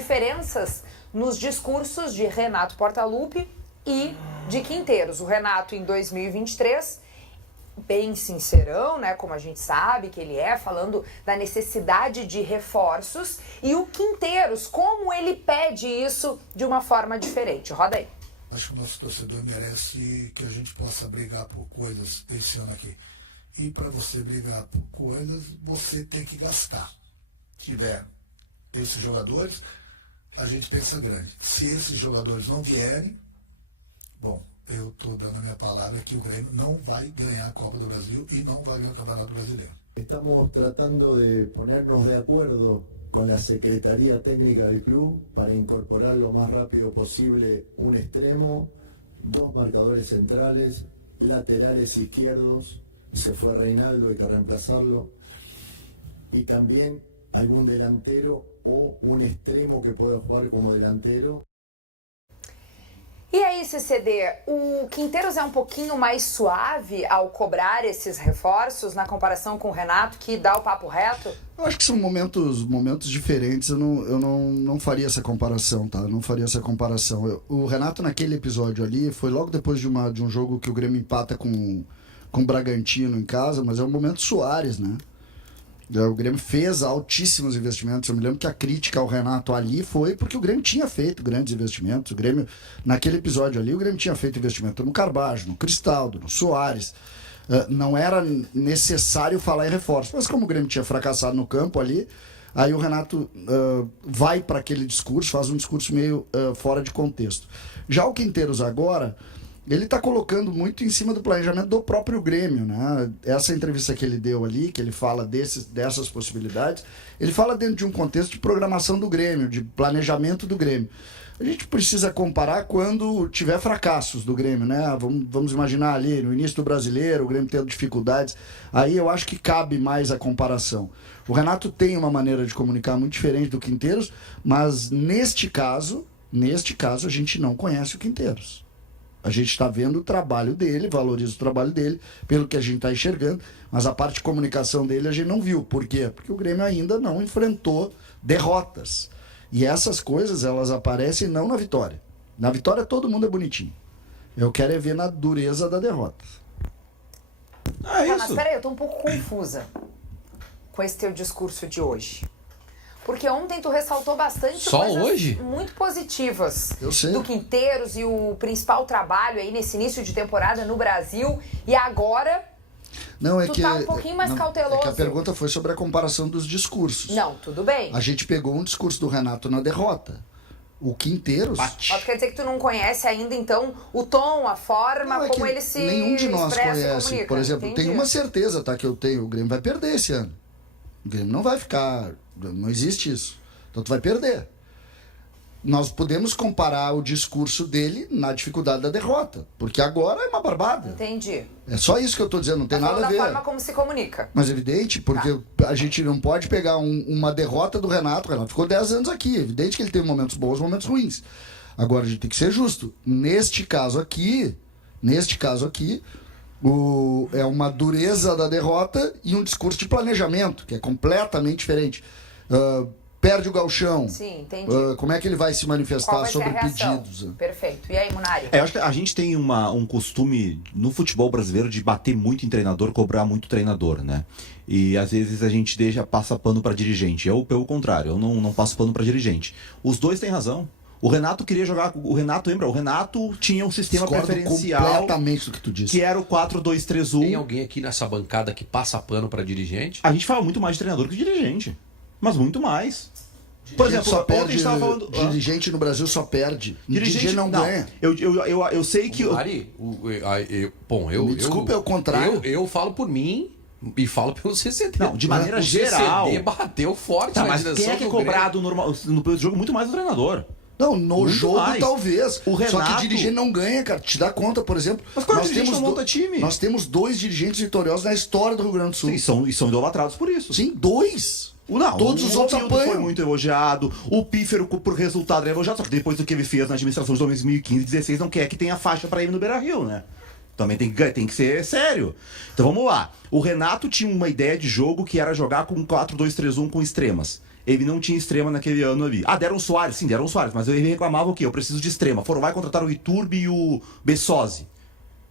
diferenças nos discursos de Renato Portaluppi e de Quinteiros. O Renato, em 2023, bem sincerão, né, como a gente sabe que ele é, falando da necessidade de reforços, e o Quinteiros, como ele pede isso de uma forma diferente. Roda aí. Acho que o nosso torcedor merece que a gente possa brigar por coisas esse ano aqui. E para você brigar por coisas, você tem que gastar. Se tiver esses jogadores, a gente pensa grande. Se esses jogadores não vierem, bom, eu estou dando a minha palavra que o Grêmio não vai ganhar a Copa do Brasil e não vai ganhar o Campeonato Brasileiro. Estamos tratando de ponernos de acuerdo con la Secretaría Técnica del club para incorporar lo más rápido posible un extremo, dos marcadores centrales, laterales izquierdos, se fue Reinaldo, hay que reemplazarlo, y también algún delantero o un extremo que pueda jugar como delantero. E aí, CCD, o Quinteiros é um pouquinho mais suave ao cobrar esses reforços na comparação com o Renato, que dá o papo reto? Eu acho que são momentos diferentes, eu não faria essa comparação, tá? Não faria essa comparação. O Renato, naquele episódio ali, foi logo depois de um jogo que o Grêmio empata com o Bragantino em casa, mas é um momento Soares, né? O Grêmio fez altíssimos investimentos. Eu me lembro que a crítica ao Renato ali foi porque o Grêmio tinha feito grandes investimentos. O Grêmio, naquele episódio ali, o Grêmio tinha feito investimento no Carbajo, no Cristaldo, no Soares. Não era necessário falar em reforço. Mas como o Grêmio tinha fracassado no campo ali, aí o Renato vai para aquele discurso, faz um discurso meio fora de contexto. Já o Quinteiros agora, ele está colocando muito em cima do planejamento do próprio Grêmio, né? Essa entrevista que ele deu ali, que ele fala dessas possibilidades, ele fala dentro de um contexto de programação do Grêmio, de planejamento do Grêmio. A gente precisa comparar quando tiver fracassos do Grêmio, né? Vamos imaginar ali no início do Brasileiro, o Grêmio tendo dificuldades. Aí eu acho que cabe mais a comparação. O Renato tem uma maneira de comunicar muito diferente do Quinteiros, mas neste caso a gente não conhece o Quinteiros. A gente está vendo o trabalho dele, valoriza o trabalho dele, pelo que a gente está enxergando, mas a parte de comunicação dele a gente não viu. Por quê? Porque o Grêmio ainda não enfrentou derrotas. E essas coisas, elas aparecem não na vitória. Na vitória todo mundo é bonitinho. Eu quero é ver na dureza da derrota. Mas peraí, eu tô um pouco confusa com esse teu discurso de hoje. Porque ontem tu ressaltou bastante coisas muito positivas do Quinteiros e o principal trabalho aí nesse início de temporada no Brasil. E agora tu tá um pouquinho mais cauteloso. É que a pergunta foi sobre a comparação dos discursos. Não, tudo bem. A gente pegou um discurso do Renato na derrota. O Quinteiros... Mas quer dizer que tu não conhece ainda, então, o tom, a forma como ele se nenhum de nós conhece. Comunica. Por exemplo, Entendi. tem uma certeza, tá, que eu tenho. O Grêmio vai perder esse ano. O Grêmio não vai ficar... Não existe isso. Então tu vai perder. Nós podemos comparar o discurso dele na dificuldade da derrota. Porque agora é uma barbada. Entendi. É só isso que eu tô dizendo, não tem nada a ver. Da forma como se comunica. Mas é evidente, porque a gente não pode pegar uma derrota do Renato. O Renato ficou 10 anos aqui. É evidente que ele teve momentos bons e momentos ruins. Agora a gente tem que ser justo. Neste caso aqui, é uma dureza da derrota e um discurso de planejamento, que é completamente diferente. Perde o gauchão. Sim, entendi. Como é que ele vai se manifestar sobre pedidos? Perfeito. E aí, Munari? Eu acho que a gente tem um costume no futebol brasileiro de bater muito em treinador, cobrar muito treinador, né? E às vezes a gente passa pano para dirigente. Eu, pelo contrário, eu não passo pano para dirigente. Os dois têm razão. O Renato queria jogar... O Renato tinha um sistema preferencial... completamente do que tu disse. Que era o 4-2-3-1. Tem alguém aqui nessa bancada que passa pano para dirigente? A gente fala muito mais de treinador que de dirigente. Mas muito mais. Por exemplo, só perde, estava falando... dirigente no Brasil só perde. Dirigente não ganha. Eu sei que... Desculpa, é o contrário. Eu falo por mim e falo pelo CCD. Não, de maneira geral. O CCD bateu forte na direção. Mas quem é que é cobrado no jogo muito mais do treinador? Não, no jogo mais. Talvez. O Renato... Só que dirigente não ganha, cara. Te dá conta, por exemplo. Mas qual dirigente não monta time? Nós temos 2 dirigentes vitoriosos na história do Rio Grande do Sul. Sim, e são idolatrados por isso. Sim, 2. Não, todos os outros apanham. Foi muito elogiado. O Pífero, por resultado, é elogiado. Só que depois do que ele fez na administração de 2015 e 2016, não quer que tenha faixa para ele no Beira-Rio, né? Também tem que ser sério. Então vamos lá. O Renato tinha uma ideia de jogo que era jogar com 4-2-3-1 com extremas. ele não tinha extrema naquele ano ali. Ah, deram o Soares? Sim, deram o Soares, mas ele reclamava o quê? Eu preciso de extrema. Foram lá e contrataram o Iturbe e o Bessosi.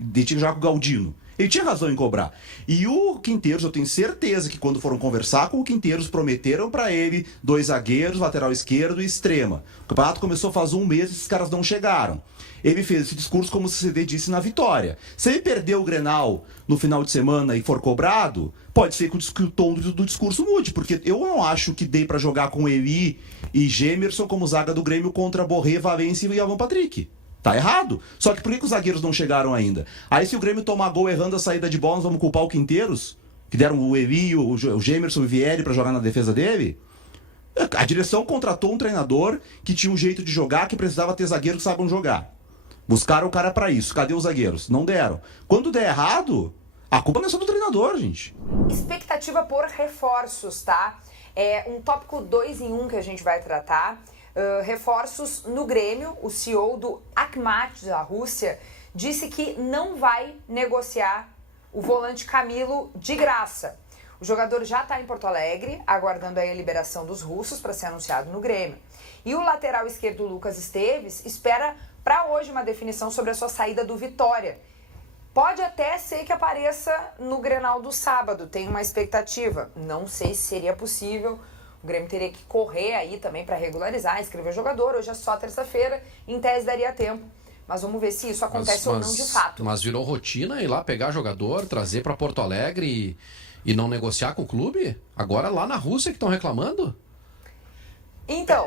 Ele tinha que jogar com o Galdino. Ele tinha razão em cobrar. E o Quinteiros, eu tenho certeza que quando foram conversar com o Quinteiros, prometeram pra ele 2 zagueiros, lateral esquerdo e extrema. O campeonato começou faz 1 mês e esses caras não chegaram. Ele fez esse discurso como o CD disse na vitória. Se ele perder o Grenal no final de semana e for cobrado, pode ser que o tom do discurso mude, porque eu não acho que dê pra jogar com Eli e Gemerson como zaga do Grêmio contra Borré, Valência e Alan Patrick. Tá errado. Só que por que os zagueiros não chegaram ainda? Aí se o Grêmio tomar gol errando a saída de bola, nós vamos culpar o Quinteiros? Que deram o Eli, o Gemerson e o Vieri pra jogar na defesa dele? A direção contratou um treinador que tinha um jeito de jogar, que precisava ter zagueiros que saibam jogar. Buscaram o cara pra isso. Cadê os zagueiros? Não deram. Quando der errado, a culpa não é só do treinador, gente. Expectativa por reforços, tá? É um tópico 2 em 1 que a gente vai tratar. Reforços no Grêmio. O CEO do Akhmat, da Rússia, disse que não vai negociar o volante Camilo de graça. O jogador já está em Porto Alegre, aguardando aí a liberação dos russos para ser anunciado no Grêmio. E o lateral esquerdo Lucas Esteves espera para hoje uma definição sobre a sua saída do Vitória. Pode até ser que apareça no Grenal do sábado, tem uma expectativa. Não sei se seria possível. O Grêmio teria que correr aí também para regularizar, inscrever o jogador. Hoje é só terça-feira, em tese daria tempo. Mas vamos ver se isso acontece ou não de fato. Mas virou rotina ir lá pegar jogador, trazer para Porto Alegre e não negociar com o clube? Agora lá na Rússia que estão reclamando? Então,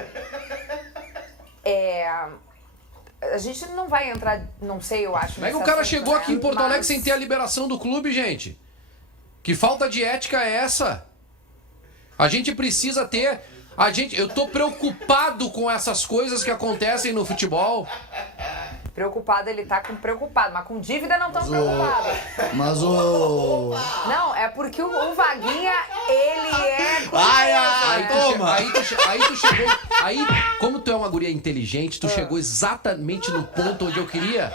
a gente não vai entrar, não sei, eu acho. Como é que o cara chegou aqui em Porto Alegre sem ter a liberação do clube, gente? Que falta de ética é essa? A gente precisa ter... Eu tô preocupado com essas coisas que acontecem no futebol. Preocupado, ele tá preocupado, mas com dívida não tão preocupado. Mas o... Não, é porque o Vaguinha, ele é... Aí tu chegou... Aí, como tu é uma guria inteligente, tu chegou exatamente no ponto onde eu queria.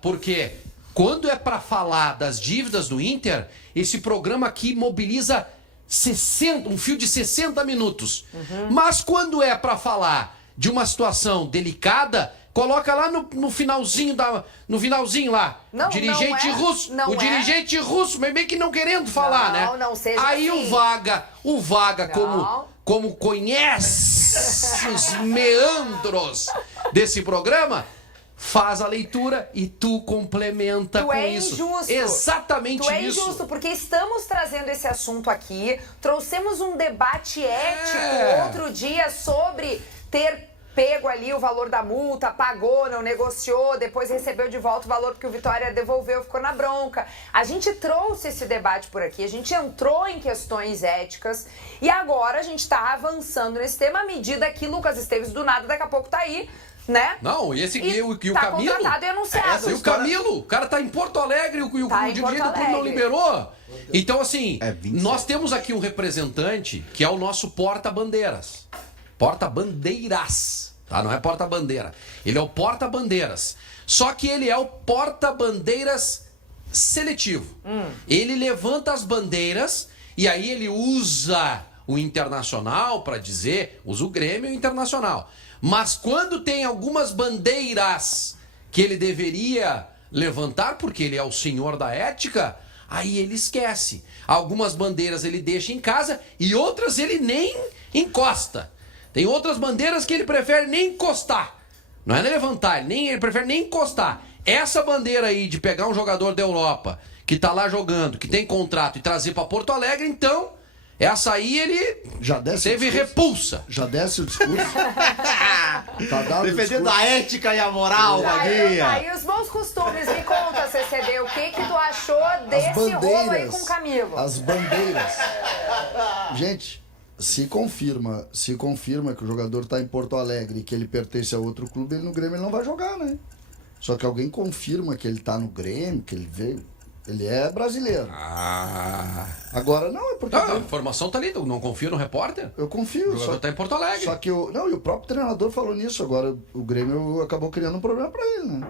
Porque quando é pra falar das dívidas do Inter, esse programa aqui mobiliza 60, um fio de 60 minutos. Mas quando é pra falar de uma situação delicada, coloca lá no finalzinho no finalzinho lá. Não, dirigente não é, russo. não o dirigente russo, mas meio que não querendo falar, né? Não seja aí assim. o Vaga como conhece os meandros desse programa, faz a leitura e tu complementa com isso. Injusto. Exatamente isso. Tu é injusto, porque estamos trazendo esse assunto aqui, trouxemos um debate ético outro dia sobre ter pego ali o valor da multa, pagou, não negociou, depois recebeu de volta o valor porque o Vitória devolveu, ficou na bronca. A gente trouxe esse debate por aqui, a gente entrou em questões éticas e agora a gente está avançando nesse tema à medida que Lucas Esteves do nada daqui a pouco tá aí, né? Não, e o tá Camilo... contratado e anunciado. E o Camilo, o cara tá em Porto Alegre e o dirigente do clube não liberou. Então, assim, nós temos aqui um representante que é o nosso porta-bandeiras. Porta-bandeiras, tá? Não é porta-bandeira. Ele é o porta-bandeiras. Só que ele é o porta-bandeiras seletivo. Ele levanta as bandeiras e aí ele usa o Internacional para dizer, usa o Grêmio e o Internacional. Mas quando tem algumas bandeiras que ele deveria levantar, porque ele é o senhor da ética, aí ele esquece. Algumas bandeiras ele deixa em casa e outras ele nem encosta. Tem outras bandeiras que ele prefere nem encostar. Não é nem levantar, ele prefere nem encostar. Essa bandeira aí de pegar um jogador da Europa que tá lá jogando, que tem contrato e trazer para Porto Alegre, então, essa aí ele Já desce teve o discurso? repulsa. Já desce o discurso? Tá dado Defendendo o discurso? a ética e a moral, Vaguinha. Aí os bons costumes, me conta, CCD, o que tu achou desse rolo aí com o Camilo? As bandeiras. Gente, se confirma que o jogador tá em Porto Alegre e que ele pertence a outro clube, ele no Grêmio ele não vai jogar, né? Só que alguém confirma que ele tá no Grêmio, que ele veio. Ele é brasileiro. Agora não, é porque... A informação tá ali, não confia no repórter? Eu confio. O jogador tá em Porto Alegre. Só que e o próprio treinador falou nisso. Agora o Grêmio acabou criando um problema pra ele, né?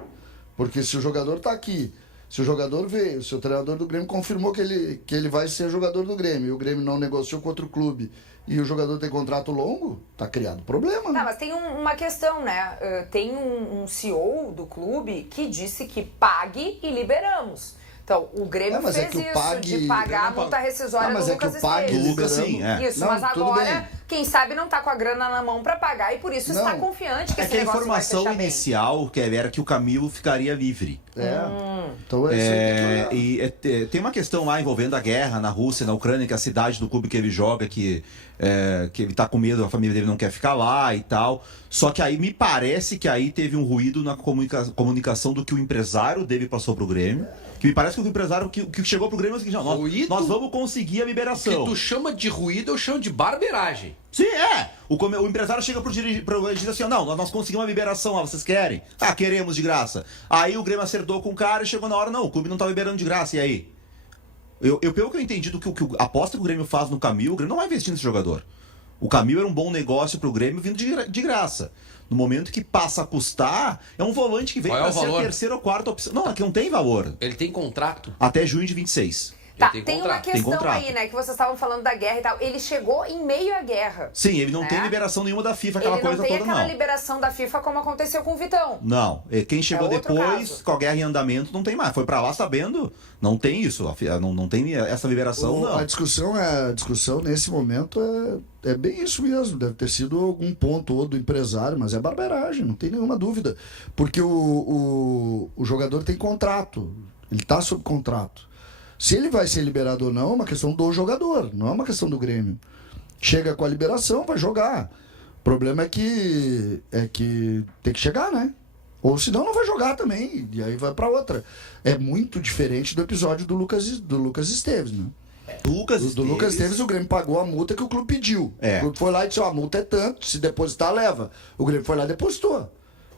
Porque se o jogador tá aqui, Se o jogador veio, se o treinador do Grêmio confirmou que ele vai ser jogador do Grêmio, e o Grêmio não negociou com outro clube, e o jogador tem contrato longo, tá criado problema, né? Tá, mas tem uma questão, né? Tem um CEO do clube que disse que pague e liberamos. Então, o Grêmio mas fez é que o isso, pague- de pagar a multa rescisória mas do é que Lucas o pague Esteves. Lucas, sim, é. Isso, Não, mas tudo agora, bem. quem sabe não tá com a grana na mão pra pagar e por isso está Não. confiante que É esse que a negócio vai informação fechar bem. inicial era que o Camilo ficaria livre. Então é isso aí que tem que olhar. Tem uma questão lá envolvendo a guerra na Rússia, na Ucrânia, que é a cidade do clube que ele joga, que ele tá com medo, a família dele não quer ficar lá e tal. Só que aí me parece que aí teve um ruído na comunicação do que o empresário dele passou pro Grêmio. Que me parece que o empresário que chegou pro Grêmio é o seguinte: Ruído? nós vamos conseguir a O que liberação. tu chama de ruído, eu chamo de barbeiragem. Sim, é. O empresário chega pro dirigente e diz assim: não, nós conseguimos uma liberação, vocês querem? Ah, queremos de graça. Aí o Grêmio acertou com o cara e chegou na hora, não, o clube não tá liberando de graça, e aí? Pelo que eu entendi do que a aposta que o Grêmio faz no Camilo, o Grêmio não vai investir nesse jogador. O Camilo era um bom negócio pro Grêmio vindo de graça. No momento que passa a custar, é um volante que vem Qual é pra o ser a valor? terceira ou quarta opção. Não, aqui não tem valor. Ele tem contrato? Até junho de 26. Tá, Ele tem uma contrato. Tem questão contrato. aí, né? Que vocês estavam falando da guerra e tal. Ele chegou em meio à guerra. Sim, ele não Né? tem liberação nenhuma da FIFA, aquela Ele não coisa tem toda, aquela não. liberação da FIFA como aconteceu com o Vitão. Não, quem chegou outro depois, caso. com a guerra em andamento, não tem mais. Foi pra lá sabendo, não tem isso, não tem essa liberação, não. A discussão nesse momento é bem isso mesmo. Deve ter sido algum ponto ou do empresário, mas é barbeiragem, não tem nenhuma dúvida. Porque o jogador tem contrato, ele está sob contrato. Se ele vai ser liberado ou não é uma questão do jogador, não é uma questão do Grêmio. Chega com a liberação, vai jogar. O problema é que tem que chegar, né? Ou senão não vai jogar também, e aí vai para outra. É muito diferente do episódio do Lucas Esteves, né? Do Lucas Esteves, o Grêmio pagou a multa que o clube pediu. É. O clube foi lá e disse: a multa é tanto, se depositar, leva. O Grêmio foi lá e depositou.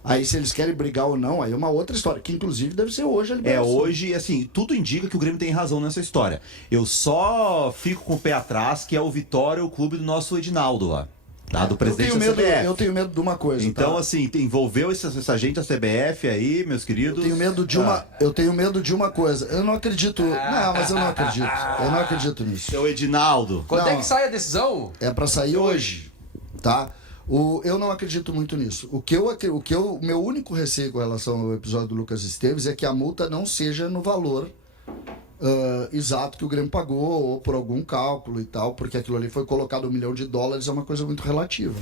Aí, se eles querem brigar ou não, aí é uma outra história, que inclusive deve ser hoje a liberação. Hoje, assim, tudo indica que o Grêmio tem razão nessa história. Eu só fico com o pé atrás, que é o Vitória, o clube do nosso Edinaldo lá. Tá? Do presidente da CBF. Eu tenho medo de uma coisa. Então, tá? assim, envolveu essa gente da CBF aí, meus queridos. Eu tenho medo de uma coisa. Eu não acredito. Não, mas eu não acredito. Eu não acredito nisso. Seu Edinaldo. Quando Não. é que sai a decisão? É pra sair hoje, tá? Eu não acredito muito nisso. O meu único receio com relação ao episódio do Lucas Esteves é que a multa não seja no valor exato que o Grêmio pagou, ou por algum cálculo e tal, porque aquilo ali foi colocado $1 milhão, é uma coisa muito relativa.